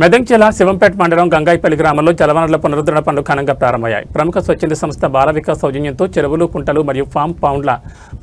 మెదక్ జిల్లా శివంపేట మండలం గంగాయిపల్లి గ్రామంలో జలవనరుల పునరుద్ధరణ పనులు ఘనంగా ప్రారంభమయ్యాయి. ప్రముఖ స్వచ్ఛంద సంస్థ బాల వికాస్ సౌజన్యంతో చెరువులు, కుంటలు మరియు ఫామ్ పౌండ్ల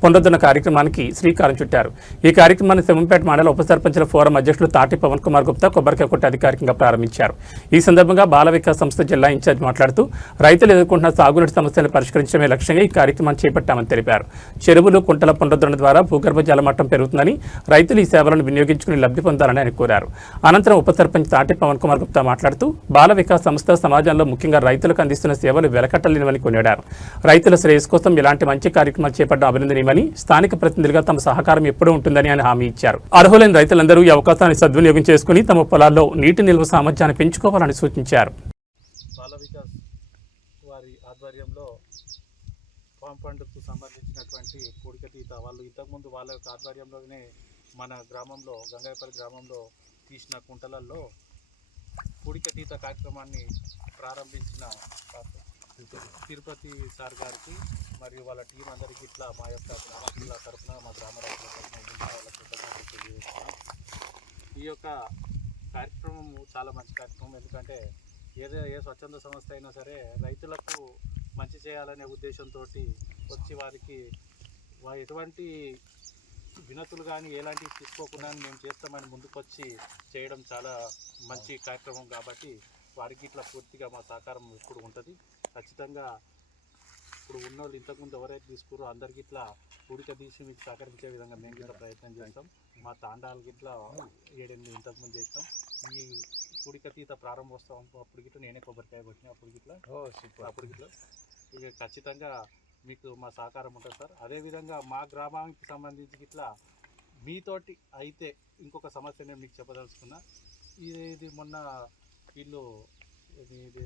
పునరుద్ధరణ కార్యక్రమానికి శ్రీకారం చుట్టారు. ఈ కార్యక్రమాన్ని శివంపేట మండల ఉప సర్పంచుల ఫోరం అధ్యక్షులు తాటి పవన్ కుమార్ గుప్తా కొబ్బరికాయ కొట్టి అధికారికంగా ప్రారంభించారు. ఈ సందర్భంగా బాల వికాస్ సంస్థ జిల్లా ఇన్ఛార్జ్ మాట్లాడుతూ రైతులు ఎదుర్కొంటున్న సాగునీటి సమస్యలను పరిష్కరించడమే లక్ష్యంగా ఈ కార్యక్రమాన్ని చేపట్టామని తెలిపారు. చెరువులు, కుంటల పునరుద్ధరణ ద్వారా భూగర్భ జలమట్టం పెరుగుతుందని, రైతులు ఈ సేవలను వినియోగించుకుని లబ్ధి పొందాలని ఆయన కోరారు. అనంతరం ఉప సర్పంచ్ తాటి పవన్ కుమార్ గుప్తా మాట్లాడుతూ బాల వికాస్ సంస్థ సమాజంలో ముఖ్యంగా రైతులకు అందిస్తున్న సేవలు వెలకట్టలేనివని కొనియాడారు. రైతుల శ్రేయస్ కోసం ఇలాంటి మంచి కార్యక్రమాలు చేపట్టడం అభినందనీయమని, స్థానిక ప్రతినిధులుగా తమ సహకారం ఎప్పుడూ ఉంటుందని ఆయన హామీ ఇచ్చారు. అర్హులైన రైతులందరూ ఈ అవకాశాన్ని సద్వినియోగం చేసుకుని తమ పొలాల్లో నీటి నిల్వ సామర్థ్యాన్ని పెంచుకోవాలని సూచించారు. బాల వికాస్ వారి ఆధ్వర్యంలో ఫామ్ ఫండ్కు సంబంధించినటువంటి పూడికతీత వాళ్ళు ఇంతకుముందు వాళ్ళ యొక్క ఆధ్వర్యంలోనే మన గ్రామంలో గంగాయపల్లి గ్రామంలో తీసిన కుంటలల్లో పూడికతీత కార్యక్రమాన్ని ప్రారంభించిన తిరుపతి సార్ గారికి మరియు వాళ్ళ టీం అందరికీ ఇట్లా మా యొక్క గ్రామస్తుల తరఫున, మా గ్రామ రైతుల తరఫున వాళ్ళ కృతజ్ఞతలు తెలియజేస్తున్నాం. ఈ యొక్క కార్యక్రమం చాలా మంచి కార్యక్రమం. ఎందుకంటే ఏ స్వచ్ఛంద సంస్థ అయినా సరే రైతులకు మంచి చేయాలనే ఉద్దేశంతో వచ్చి వారికి ఎటువంటి వినతులు కానీ ఎలాంటివి తీసుకోకుండా మేము చేస్తామని ముందుకొచ్చి చేయడం చాలా మంచి కార్యక్రమం. కాబట్టి వారికి ఇట్లా పూర్తిగా మా సహకారం ఎప్పుడు ఉంటుంది. ఖచ్చితంగా ఇప్పుడు ఉన్న వాళ్ళు ఇంతకుముందు ఎవరైతే తీసుకురో అందరికి ఇట్లా పూడిక తీసి మీకు సహకరించే విధంగా మేము ఇట్లా ప్రయత్నం చేస్తాం. మా తాండాలకి ఇట్లా 7-8 ఇంతకుముందు చేస్తాం. ఈ పూడికతీత ప్రారంభోత్సవం అప్పటికి ఇట్లా నేనే కొబ్బరికాయ కొట్టిన అప్పటికి ఇక ఖచ్చితంగా మీకు మా సహకారం ఉంటుంది సార్. అదేవిధంగా మా గ్రామానికి సంబంధించి ఇట్లా మీతోటి అయితే ఇంకొక సమస్య నేను మీకు చెప్పదలుచుకున్నా. ఇది మొన్న వీళ్ళు ఇది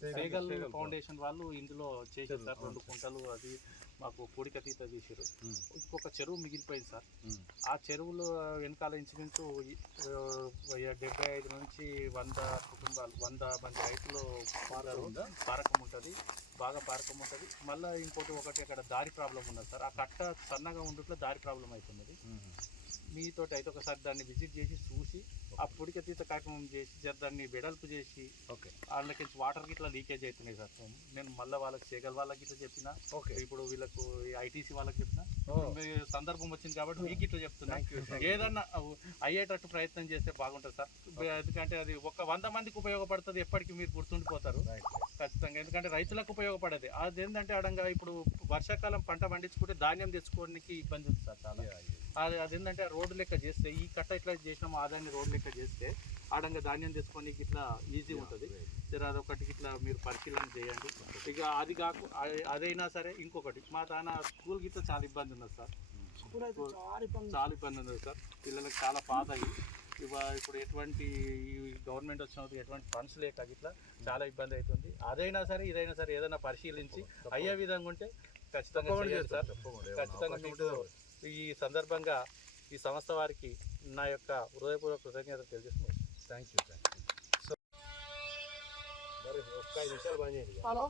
సేగల్ ఫౌండేషన్ వాళ్ళు ఇందులో చేశారు సార్. 2 కుంటలు అది మాకు పూడికతీత చేశారు. ఇంకొక చెరువు మిగిలిపోయింది సార్. ఆ చెరువులో వెనకాల ఇంచుమించు 75 నుంచి 100 కుటుంబాలు, 100 మంది రైతులు పారకం ఉంటుంది, బాగా పారకం ఉంటుంది. మళ్ళీ ఒకటి అక్కడ దారి ప్రాబ్లం ఉన్నది సార్. ఆ కట్ట సన్నగా ఉండట్లో దారి ప్రాబ్లం అవుతున్నది. మీతోటి అయితే ఒకసారి దాన్ని విజిట్ చేసి చూసి ఆ పూడికతీత కార్యక్రమం చేసి దాన్ని వెడల్పు చేసి వాళ్ళకి వాటర్ ఇట్లా లీకేజ్ అవుతున్నాయి సార్. నేను మళ్ళీ వాళ్ళకి సేగల్ వాళ్ళకి ఇట్లా చెప్పిన, ఇప్పుడు వీళ్ళకు ఐటీసీ వాళ్ళకి చెప్పిన, సందర్భం వచ్చింది కాబట్టి మీకు ఇట్లా చెప్తున్నా. ఏదన్నా అయ్యేటట్టు ప్రయత్నం చేస్తే బాగుంటుంది సార్. ఎందుకంటే అది 100 మందికి ఉపయోగపడుతుంది, ఎప్పటికీ మీరు గుర్తుండిపోతారు ఖచ్చితంగా. ఎందుకంటే రైతులకు ఉపయోగపడేది. అది ఏంటంటే అడంగా ఇప్పుడు వర్షాకాలం పంట పండించుకుంటే ధాన్యం తెచ్చుకోవడానికి ఇబ్బంది ఉంది సార్ చాలా. అదేంటంటే రోడ్డు లెక్క చేస్తే ఈ కట్ట ఇట్లా చేసినాము, ఆదాన్ని రోడ్డు లెక్క చేస్తే ఆడంగా ధాన్యం తెచ్చుకోనికి ఇట్లా ఈజీ ఉంటుంది. సరే అదొకటి ఇట్లా మీరు పరిశీలన చేయండి. ఇక అది అదైనా సరే ఇంకొకటి మా తాన స్కూల్కి ఇట్లా చాలా ఇబ్బంది ఉన్నది సార్. చాలా ఇబ్బంది ఉన్నది సార్. పిల్లలకు చాలా పాత ఇప్పుడు ఎటువంటి గవర్నమెంట్ వచ్చిన ఎటువంటి ఫండ్స్ లేక ఇట్లా చాలా ఇబ్బంది అవుతుంది. అదైనా సరే ఇదైనా సరే ఏదైనా పరిశీలించి అయ్యే విధంగా ఉంటే ఖచ్చితంగా సార్. ఖచ్చితంగా మీకు ఈ సందర్భంగా ఈ సంస్థ వారికి నా యొక్క హృదయపూర్వక కృతజ్ఞతలు తెలియజేస్తున్నాను. Thank you. ఒక్క 5 నిమిషాలు బంద్ చేయండి. హలో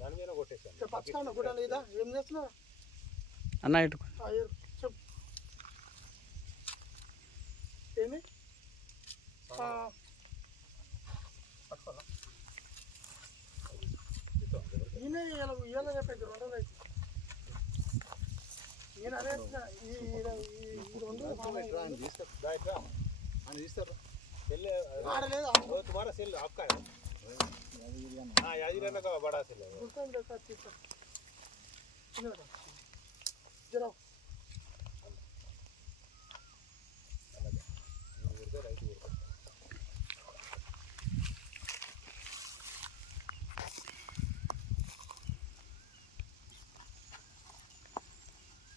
దాని మీద కొట్టేసాను. పచ్చకాయ కూడా లేదా? ఏం చేస్తున్నా అన్న ఇటు చెప్పు. ఏంది ఈయన ఇవాళ చెప్పేది 2 రోజులు అయితే నేను అదే ఈ 2 తీస్తారు. तुम्हारा सेल आपका है? हाँ याद ही रहना का बड़ा सेल है. जरा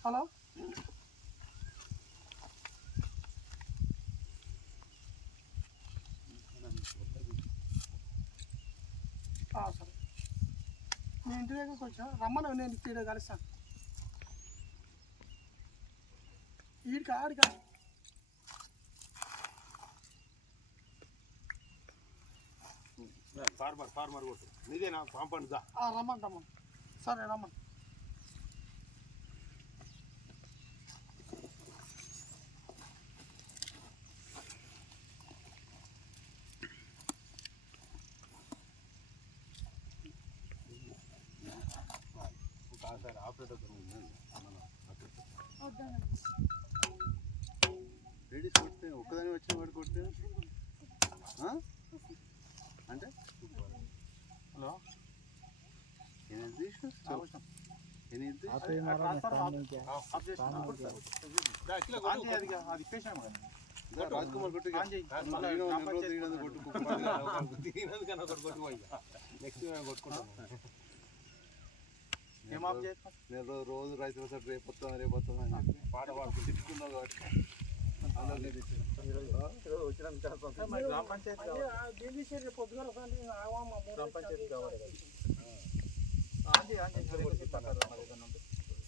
హలో సరే, నేను ఇంటి దగ్గరకు వచ్చా, రమ్మను, నేను ఇక్కడ కలుస్తాను. ఆడికా ఫార్మర్ కొట్టు నీదేనా ఫామ్ పండు దా. రమ్మను సరే రమ్మను. సార్ ఆపరేటర్ లేడీస్ కొడితే ఒక్కదాని వచ్చిన వాడు కొడితే అంటే హలో ఎనిమిది రాజ్ కుమార్ కొట్టు నేను రోజు రైతుల సార్ రేపు వస్తాను అని చెప్పి పాట పాడుతూ తిట్టుకున్నావు కాబట్టి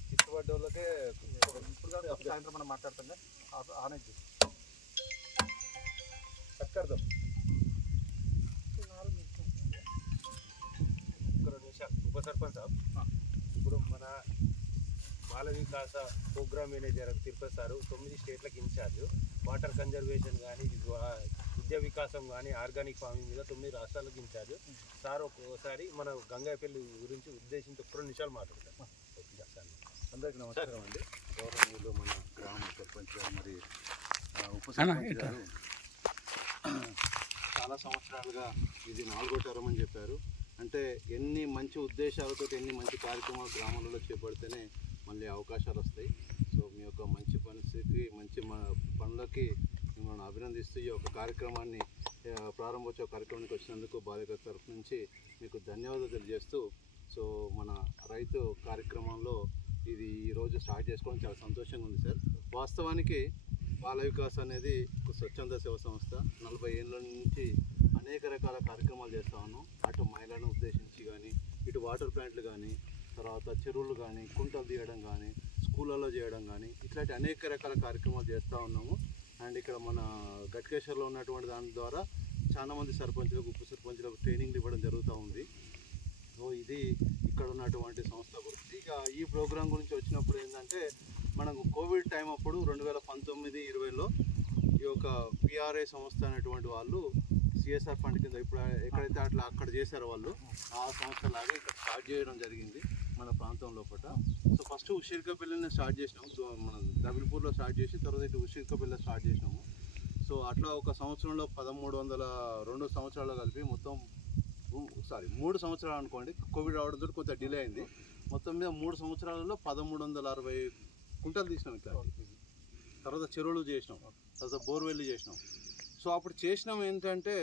చిట్టుబడ్డ వాళ్ళకే ఇప్పుడు సాయంత్రం మనం మాట్లాడుతుంది ఆనేది కట్కర్దాం 2 నిమిషాలు ఉప సర్పంచ్ ఇప్పుడు మన Bala Vikasa program manager Tirupati sir 9 స్టేట్లకు ఇన్ఛార్జ్ వాటర్ కన్జర్వేషన్ కానీ విద్యా వికాసం కానీ ఆర్గానిక్ ఫార్మింగ్ మీద 9 రాష్ట్రాలకు ఇన్ఛార్జ్ సార్ ఒక్కోసారి మన గంగాయపల్లి గురించి ఉద్దేశించి 2 నిమిషాలు మాట్లాడతారు. అందరికీ నమస్కారం అండి. గౌరవనీయులు మన గ్రామ సర్పంచ్ గారు మరి ఉప సర్పంచ్ గారు చాలా సంవత్సరాలుగా ఇది 4వ టర్మ్ అని చెప్పారు. అంటే ఎన్ని మంచి ఉద్దేశాలతో ఎన్ని మంచి కార్యక్రమాలు గ్రామాలలో చేపడితేనే మళ్ళీ అవకాశాలు వస్తాయి. సో మీ యొక్క మంచి పరిస్థితికి మంచి పనులకి మిమ్మల్ని అభినందిస్తూ ఈ యొక్క కార్యక్రమాన్ని ప్రారంభోత్సవ కార్యక్రమానికి వచ్చినందుకు బాలిక తరఫు నుంచి మీకు ధన్యవాదాలు తెలియజేస్తూ సో మన రైతు కార్యక్రమంలో ఇది ఈరోజు స్టార్ట్ చేసుకోవడం చాలా సంతోషంగా ఉంది సార్. వాస్తవానికి బాల వికాస్ అనేది ఒక స్వచ్ఛంద సేవా సంస్థ. 40 ఏళ్ళ నుంచి అనేక రకాల కార్యక్రమాలు చేస్తూ ఉన్నాం. అటు మహిళలను ఉద్దేశించి కానీ ఇటు వాటర్ ప్లాంట్లు కానీ తర్వాత చెరువులు కానీ కుంటలు తీయడం కానీ స్కూళ్ళలో చేయడం కానీ ఇట్లాంటి అనేక రకాల కార్యక్రమాలు చేస్తూ ఉన్నాము. అండ్ ఇక్కడ మన గట్కేశ్వర్లో ఉన్నటువంటి దాని ద్వారా చాలామంది సర్పంచులకు ఉప సర్పంచులకు ట్రైనింగ్లు ఇవ్వడం జరుగుతూ ఉంది. సో ఇది ఇక్కడ ఉన్నటువంటి సంస్థ గురించి. ఇక ఈ ప్రోగ్రాం గురించి వచ్చినప్పుడు ఏంటంటే మనకు కోవిడ్ టైం అప్పుడు 2019-20లో ఈ యొక్క పిఆర్ఏ సంస్థ అనేటువంటి వాళ్ళు సిఎస్ఆర్ ఫండ్ కింద ఇప్పుడు ఎక్కడైతే అక్కడ చేశారో వాళ్ళు ఆ సంస్థ లాగా ఇక్కడ స్టార్ట్ చేయడం జరిగింది మన ప్రాంతం లోపల. సో ఫస్ట్ ఉషిర్కపల్లిని స్టార్ట్ చేసినాము, మనం దబిల్పూర్లో స్టార్ట్ చేసి తర్వాత ఇటు ఉషిర్కపల్లిలో స్టార్ట్ చేసినాము. సో అట్లా ఒక సంవత్సరంలో 2 సంవత్సరాలు కలిపి మొత్తం 3 సంవత్సరాలు అనుకోండి. కోవిడ్ రావడంతో కొంత డిలే అయింది. మొత్తం మీద 3 సంవత్సరాలలో 1360 కుంటలు తీసినాం ఇక్కడ. తర్వాత చెరువులు చేసినాం, తర్వాత బోర్వెల్ చేసినాం. సో అప్పుడు చేసినాం ఏంటంటే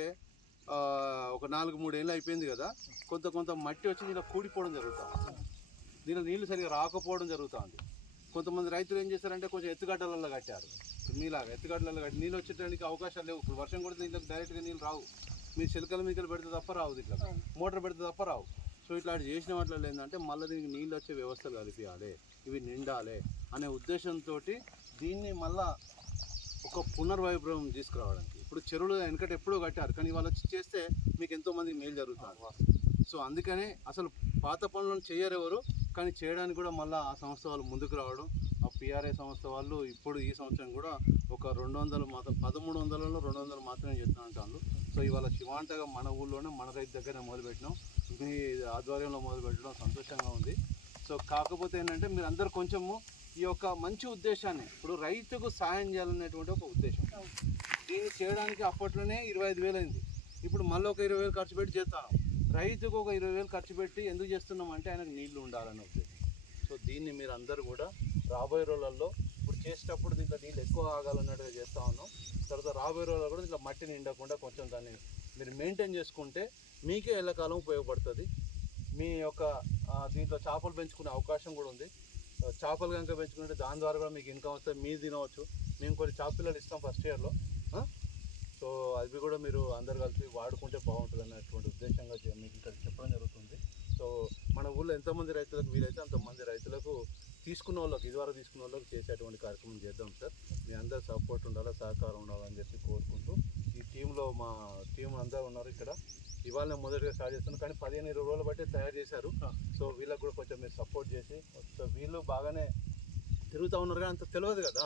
ఒక 4-3 ఏళ్ళు అయిపోయింది కదా, కొంత మట్టి వచ్చి దీనిలో కూడిపోవడం జరుగుతుంది. దీనిలో నీళ్లు సరిగా రాకపోవడం జరుగుతుంది. కొంతమంది రైతులు ఏం చేశారంటే కొంచెం ఎత్తుగడ్డలలో కట్టారు. మీలాగా ఎత్తుగడ్డలలో కట్టి నీళ్ళు వచ్చేటానికి అవకాశాలు లేవు. ఇప్పుడు వర్షం కొడితే దీంట్లో డైరెక్ట్గా నీళ్ళు రావు. మీరు చిలకలు మీకలు పెడితే తప్ప రావు, ఇట్లా మోటార్ పెడితే తప్ప రావు. సో ఇట్లాంటి చేసిన వాటిలో ఏంటంటే మళ్ళీ దీనికి నీళ్ళు వచ్చే వ్యవస్థలు కలిపియాలి, ఇవి నిండాలి అనే ఉద్దేశంతో దీన్ని మళ్ళా ఒక పునర్వైభవం తీసుకురావడానికి. ఇప్పుడు చెరువులు వెనకటి ఎప్పుడూ కట్టారు, కానీ వాళ్ళు వచ్చి చేస్తే మీకు ఎంతోమందికి మేలు జరుగుతుంది. సో అందుకనే అసలు పాత పనులను చేయరు ఎవరు, కానీ చేయడానికి కూడా మళ్ళీ ఆ సంస్థ వాళ్ళు ముందుకు రావడం. ఆ పిఆర్ఏ సంస్థ వాళ్ళు ఇప్పుడు ఈ సంవత్సరం కూడా ఒక 200 మాత్రం 1300లో 200 మాత్రమే చెప్తూ ఉంటాను. సో ఇవాళ శివాంటగా మన ఊళ్ళోనే మన రైతు దగ్గర మొదలుపెట్టినాం, మీ ఆధ్వర్యంలో మొదలుపెట్టడం సంతోషంగా ఉంది. సో కాకపోతే ఏంటంటే మీరు అందరు కొంచెము ఈ యొక్క మంచి ఉద్దేశాన్ని, ఇప్పుడు రైతుకు సాయం చేయాలనేటువంటి ఒక ఉద్దేశం, దీన్ని చేయడానికి అప్పట్లోనే 25,000 అయింది. ఇప్పుడు మళ్ళీ ఒక 20,000 ఖర్చు పెట్టి చేస్తాను. రైతుకు ఒక 20,000 ఖర్చు పెట్టి ఎందుకు చేస్తున్నామంటే ఆయనకు నీళ్లు ఉండాలనే ఉద్దేశం. సో దీన్ని మీరు అందరూ కూడా రాబోయే రోజులలో ఇప్పుడు చేసేటప్పుడు దీంట్లో నీళ్ళు ఎక్కువ ఆగాలన్నట్టుగా చేస్తూ ఉన్నాం. తర్వాత రాబోయే రోజుల్లో కూడా దీంట్లో మట్టి నిండకుండా కొంచెం దాన్ని మీరు మెయింటైన్ చేసుకుంటే మీకే ఎల్లకాలం ఉపయోగపడుతుంది. మీ యొక్క దీంట్లో చేపలు పెంచుకునే అవకాశం కూడా ఉంది. చేపలు కనుక పెంచుకుంటే దాని ద్వారా కూడా మీకు ఇన్కమ్ వస్తే మీరు తినవచ్చు. మేము కొన్ని చేప పిల్లలు ఇస్తాం ఫస్ట్ ఇయర్లో. సో అవి కూడా మీరు అందరు కలిసి వాడుకుంటే బాగుంటుంది అన్నటువంటి ఉద్దేశంగా మీకు ఇక్కడ చెప్పడం జరుగుతుంది. సో మన ఊళ్ళో ఎంతమంది రైతులకు వీలైతే అంతమంది రైతులకు తీసుకున్న వాళ్ళకి ఇదివరకు తీసుకున్న వాళ్ళకి చేసేటువంటి కార్యక్రమం చేద్దాం సార్. మీ అందరు సపోర్ట్ ఉండాలి, సహకారం ఉండాలని చెప్పి కోరుకుంటూ ఈ టీంలో మా టీం అందరూ ఉన్నారు ఇక్కడ. ఇవాళ మొదటిగా స్టార్ట్ చేస్తున్నాం, కానీ 15-20 రోజులు బట్టి తయారు చేశారు. సో వీళ్ళకి కూడా కొంచెం మీరు సపోర్ట్ చేసి, సో వీళ్ళు బాగానే తిరుగుతూ ఉన్నారు కానీ అంత తెలియదు కదా.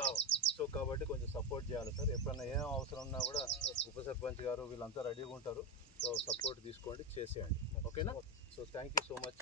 సో కాబట్టి కొంచెం సపోర్ట్ చేయాలి సార్. ఎప్పుడైనా ఏం అవసరం ఉన్నా కూడా ఉప సర్పంచ్ గారు వీళ్ళంతా రెడీగా ఉంటారు. సో సపోర్ట్ తీసుకోండి, చేసేయండి. ఓకేనా? So thank you so much.